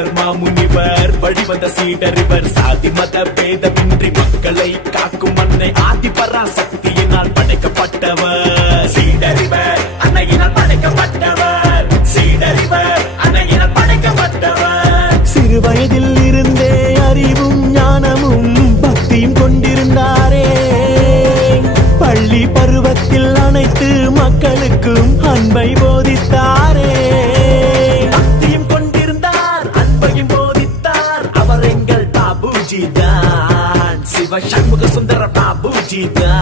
சங்கர் மாமுனிவர் வழிவந்த சீடரிவர் சாதி மத பேதமின்றி மக்களை காக்கும் அன்னை ஆதி பராசக்தியினால் படைக்கப்பட்டவர் சீடரிவர் அன்னையினால் படைக்கப்பட்டவர் சீடரிவர் அன்னையினால் படைக்கப்பட்டவர் சிறு வயதில் இருந்தே அறிவும் ஞானமும் பக்தியும் கொண்டிருந்தாரே பள்ளி பருவத்தில் அனைத்து மக்களுக்கும் அன்பை போதித்தாரே பக்தியும் கொண்டிருந்தார் அன்பையும் போதித்தார் அவர் எங்கள் பாபுஜி தான் சிவ சண்முக சுந்தர பாபுஜி தான்